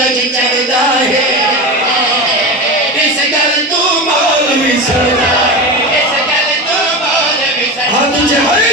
सूरज चढ़दा है इस गल तू मौलवी सड़दा है इस गल तू मौलवी सड़दा हां तुझे है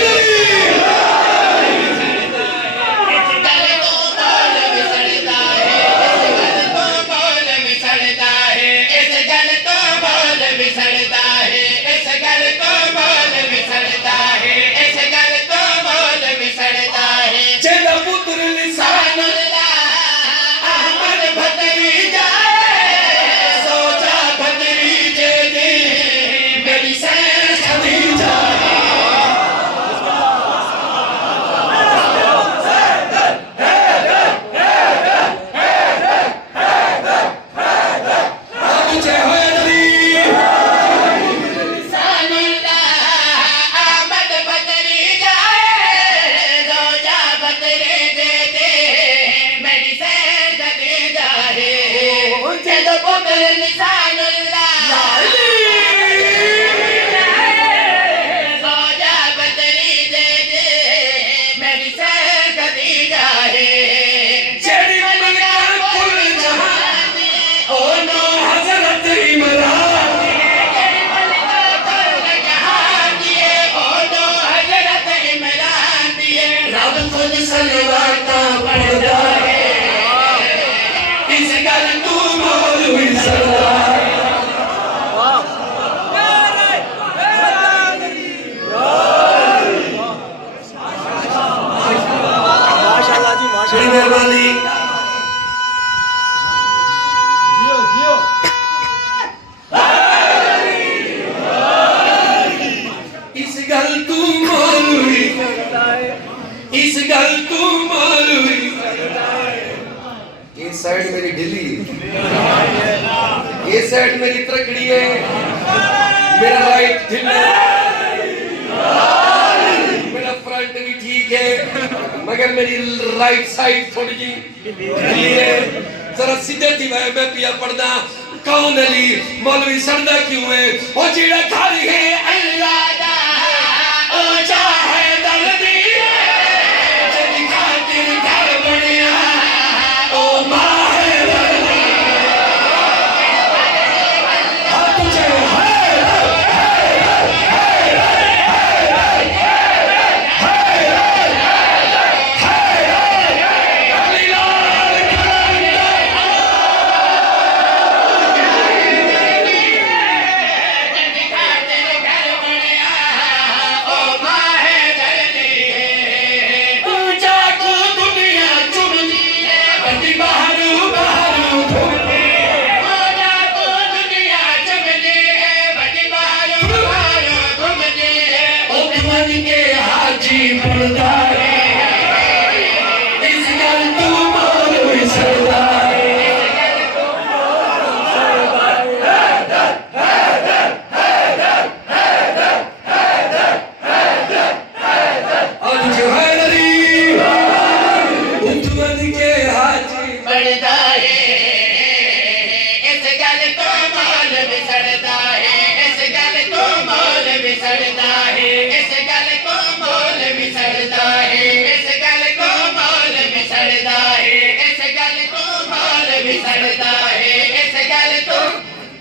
साइड मेरी ढिली ये साइड मेरी तकड़ी है मेरा राइट ढिला मेरा फ्रंट भी ठीक है मगर मेरी राइट साइड थोड़ी जी ढिली है जरा सीधे थी मैं पिया पढ़दा कौन अली मौलवी सड़दा क्यों है ओ जेड़ा खाली है अल्लाह दा ओ चाहे दर्दी जेदी खातिर घर बनया ओ मां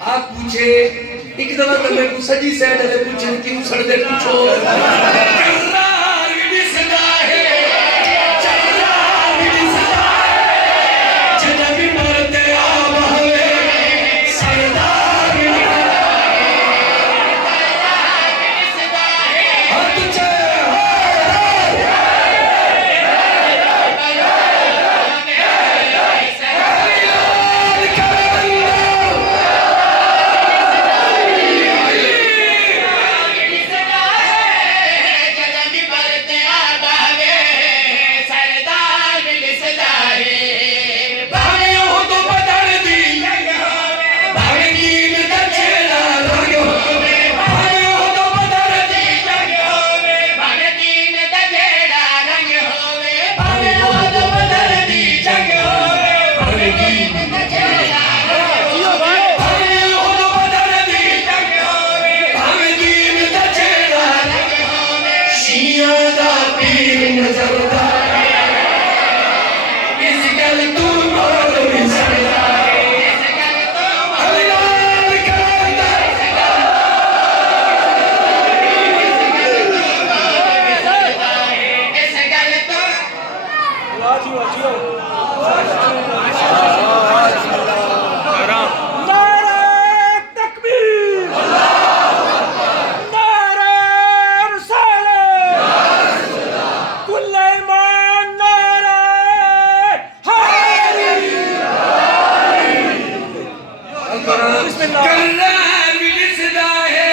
आप पूछे एक दफा तो मैं को सजी साइड वाले पूछे क्यों सड़दे पूछो इस गल तू मौलवी सड़दा करार भी दिसदा है,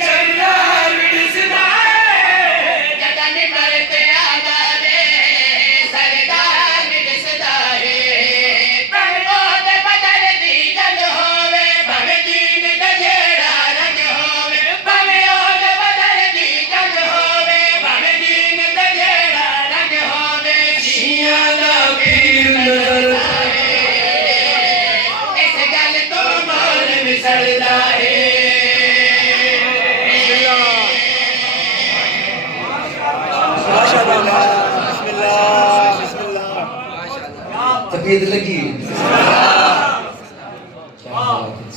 करार भी दिसदा है, जगन मरते आवारे सरदार भी दिसदा है। पढ़ो ते बदल दी जंग होवे, भवे दीन दा जेड़ा रंग होवे। भवे ओद बदल दी जंग होवे, भवे दीन दा जेड़ा रंग होवे। शिया दा पीर नजर इस गल तो मौल विसरदा है। तबीयत लगी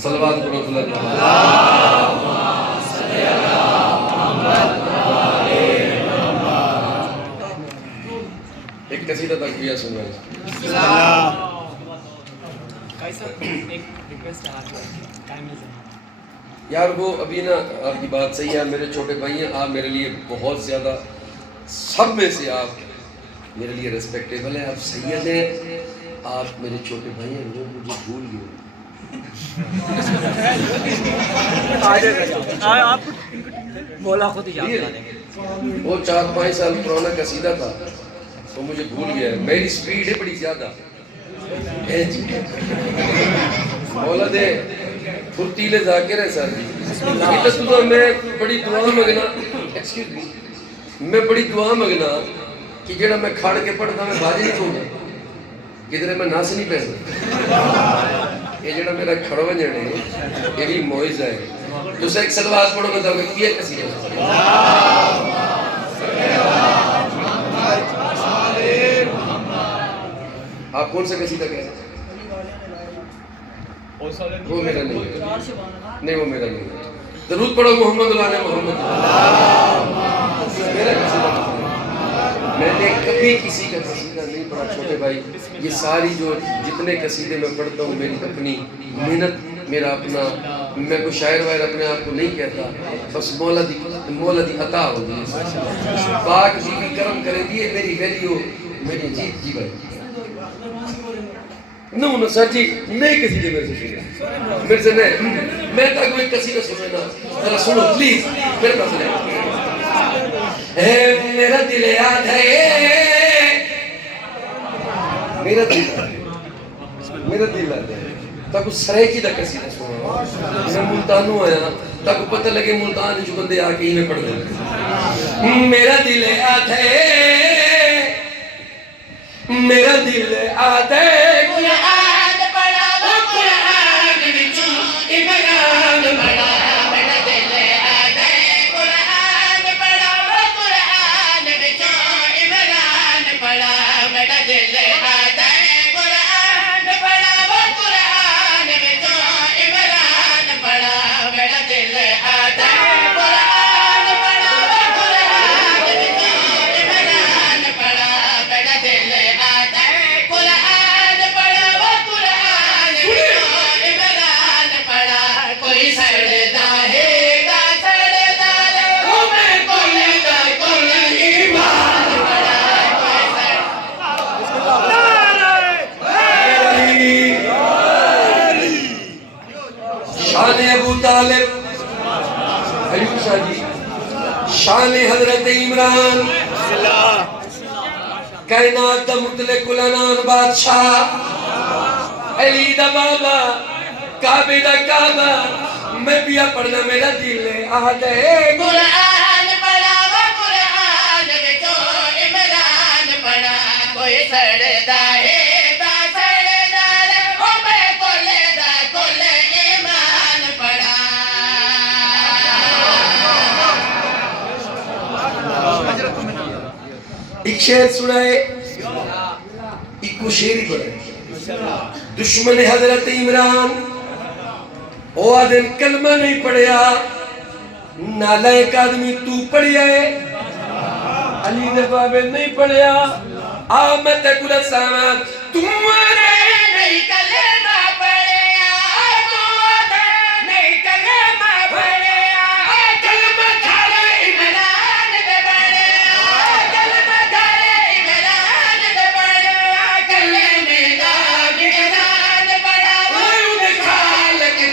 सलवात पढ़ो एक कसीदा तकबीर सुनो। एक रिक्वेस्ट है आपसे, टाइम नहीं है। यार वो अभी ना आपकी बात सही है, मेरे छोटे भाई हैं, आप मेरे लिए बहुत ज़्यादा, सब में से आप मेरे लिए रेस्पेक्टेबल हैं, आप सैयद हैं, आप मेरे छोटे भाई हैं, लोग मुझे भूल गए। आप बोला खुद ही याद करा देंगे। वो 4-5 साल पुराना कसीदा था तो मुझे भूल गया। मेरी स्पीड है बड़ी ज़्यादा है जी। मौला दे फुर्तीले जाकिर है सर जी। तो मैं बड़ी दुआ मंगना, एक्सक्यूज मी, मैं बड़ी दुआ मंगना कि जेड़ा मैं खड़ के पढ़दा मैं बाज नहीं पाऊंगा, किधरे मैं नस नहीं पैंदा। ये जेड़ा मेरा खड़वंजन है ये भी मोइज़ा है। दूसरा एक सलवात पढ़ो मतलब ये कसीदा। आप कौन सा कसीदा कह रहे हैं? वो मेरा नहीं है, नहीं वो मेरा नहीं है। दरूद पढ़ो मोहम्मद वाले मोहम्मद। मेरा कसीदा मैंने कभी किसी का कसीदा नहीं पढ़ा छोटे भाई। ये सारी जो जितने कसीदे मैं पढ़ता हूँ मेरी अपनी मेहनत, मेरा अपना, मैं कोई शायर वायर अपने आप को नहीं कहता, बस मौला दी अता हो गई। पाक जी भी करम करे दिए मेरी वैल्यू मेरी जीत जी भाई। नो नो सर जी नहीं कसीदे मेरे से सुने, मेरे से नहीं, मैं तक कोई कसीदा सुने ना, जरा सुनो प्लीज मेरे पास ले। मेरा दिल याद है, मेरा दिल याद है तक सरायकी दा कसीदा सुनो। मैं मुल्तानों आया तक पता लगे मुल्तान जो बंदे आके ही में पढ़ दे। मेरा दिल याद है, मेरा दिल याद है, कुरान पढ़ा वो कुरान विचों इमरान पढ़ा मेरा दिल आदा है। कुरान पढ़ा वो कुरान विचों इमरान पढ़ा मेरा दिल आदा है। कुरान पढ़ा वो कुरान विचों इमरान पढ़ा मेरा दिल आदा है। कुरान पढ़ा वो कुरान विचों इमरान पढ़ा मेरा दिल आदा है। कुरान पढ़ा वो कुरान विचों इमरान पढ़ा। कोई सड़दा है का सड़दा रे ओ मैं कोलेदा कुल ईमान पढ़ा। कोई शान अबू तालिब अयूब शाह जी, शान हजरत इमरान, कायनात दा मुतलक कुलानान बादशाह, अली दा बाबा, काबे दा काबा, मैं पिया पढ़ना मेरा दिल याद है। कुरान पढ़ा वो कुरान विचों इमरान पढ़ा। कोई सड़दा है का सड़दा रे ओ मैं कोलेदा कुल ईमान पढ़ा। एक शेर सुनाए, एक को शेर ही पढ़े। दुश्मन हजरत इमरान ओ आदम कलमा नहीं पढ़िया, नालायक आदमी तू पढ़िया है, अली दे बाबे नहीं पढ़िया। आ मैं ते कुल सामा तुम्हारे नहीं कलेमा पढ़िया, तू नहीं कलेमा पढ़िया। कलमा खाले इमरान दे पढ़िया, कलमा खाले इमरान दे पढ़िया। कलमे दा इमरान पढ़ा वो खाल के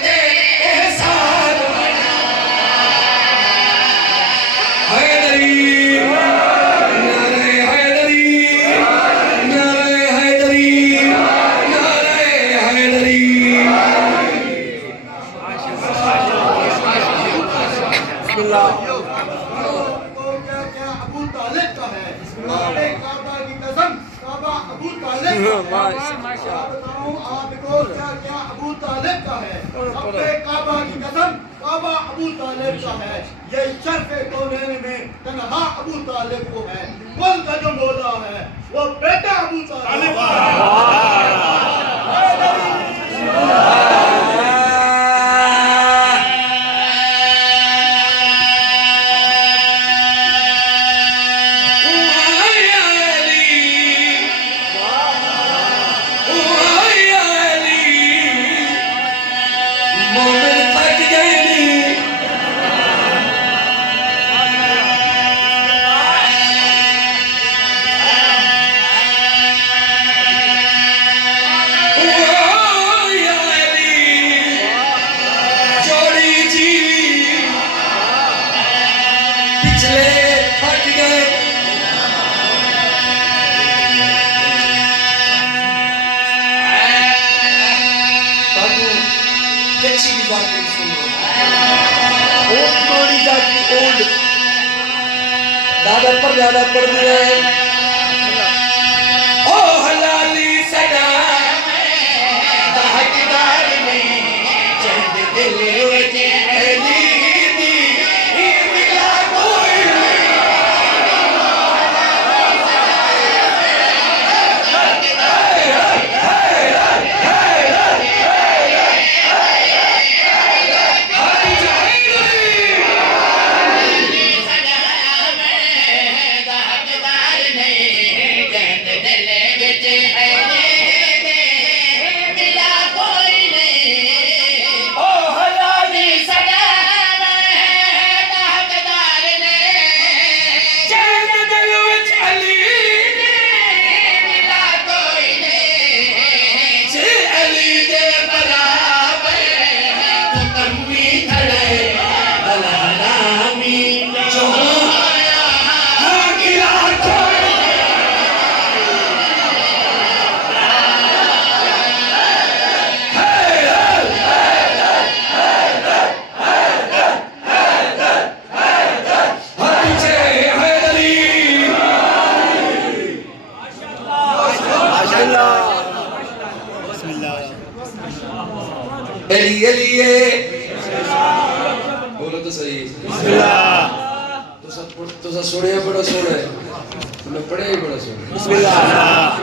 बताऊं आपको क्या क्या अबू तालिब का है। अपने काबा की कसम, काबा अबू तालिब का है। ये शर्फ कौनैन में तन्हा अबू तालिब को है। कुल का जो मौला है वो बेटा अबू तालिब दादा पर ज्यादा पड़ दिया है। ओ हलाली सदा हकदार में चंद दिल वजे अली दी मिला कोई बोलो तो सही। तो सुने बड़ा सोना है, तुमने पढ़े ही बड़ा सोना।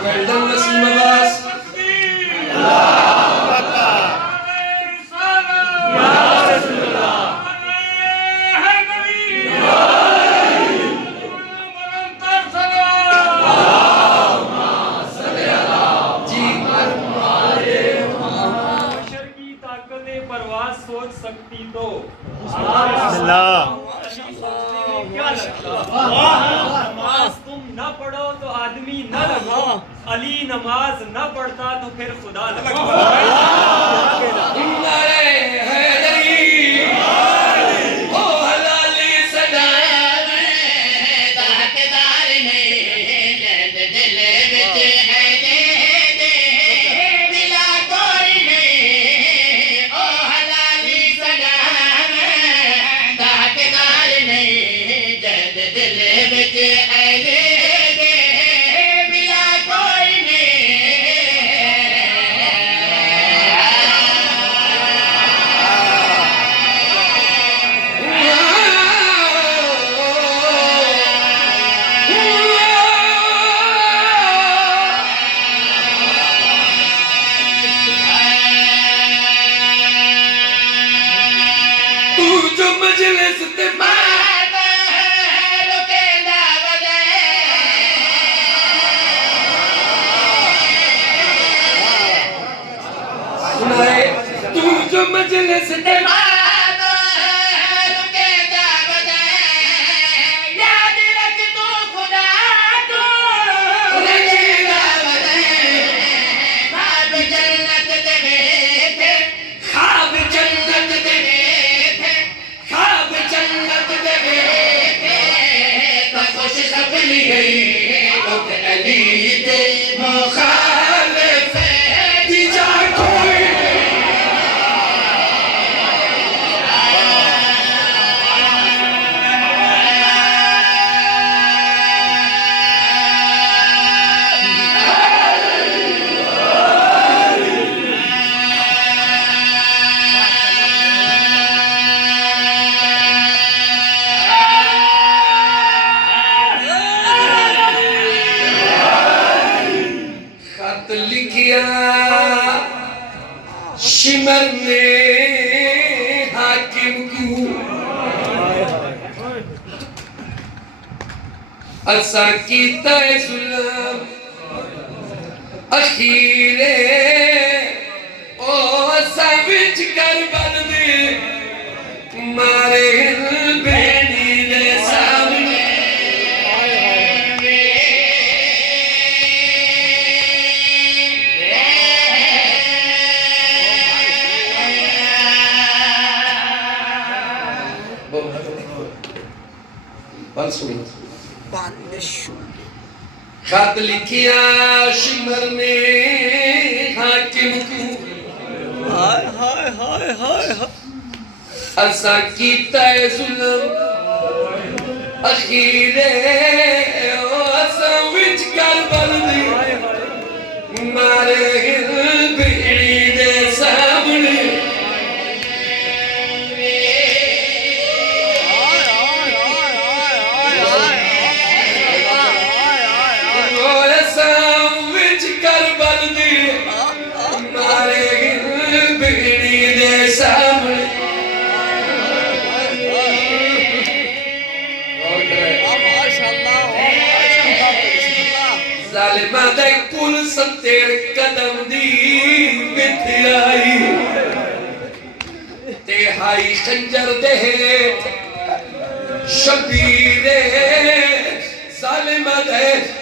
वेल्डन नसीम अब्बास। सोच सकती तो क्या लगता नमाज तुम न पढ़ो तो आदमी न लगो, अली नमाज न पढ़ता तो फिर खुदा लगो। तू जो मजलिस के शिमर ने हाकिम को असा कीता जुल्म अखीरे ओ असा विच करबल दे मारे बेनी दे सामने बल सुनो खत लिखिया शिमर ने हाकिम को असा कीता जुल्म अखीरे ओ असा विच करबल दे मारे बेड़ी दे सामने ज़ालिमा दे कुल सत्तेर कदम दी मिथ्याई ते हाई खंजर दे हेठ शबीरे ज़ालिमा दे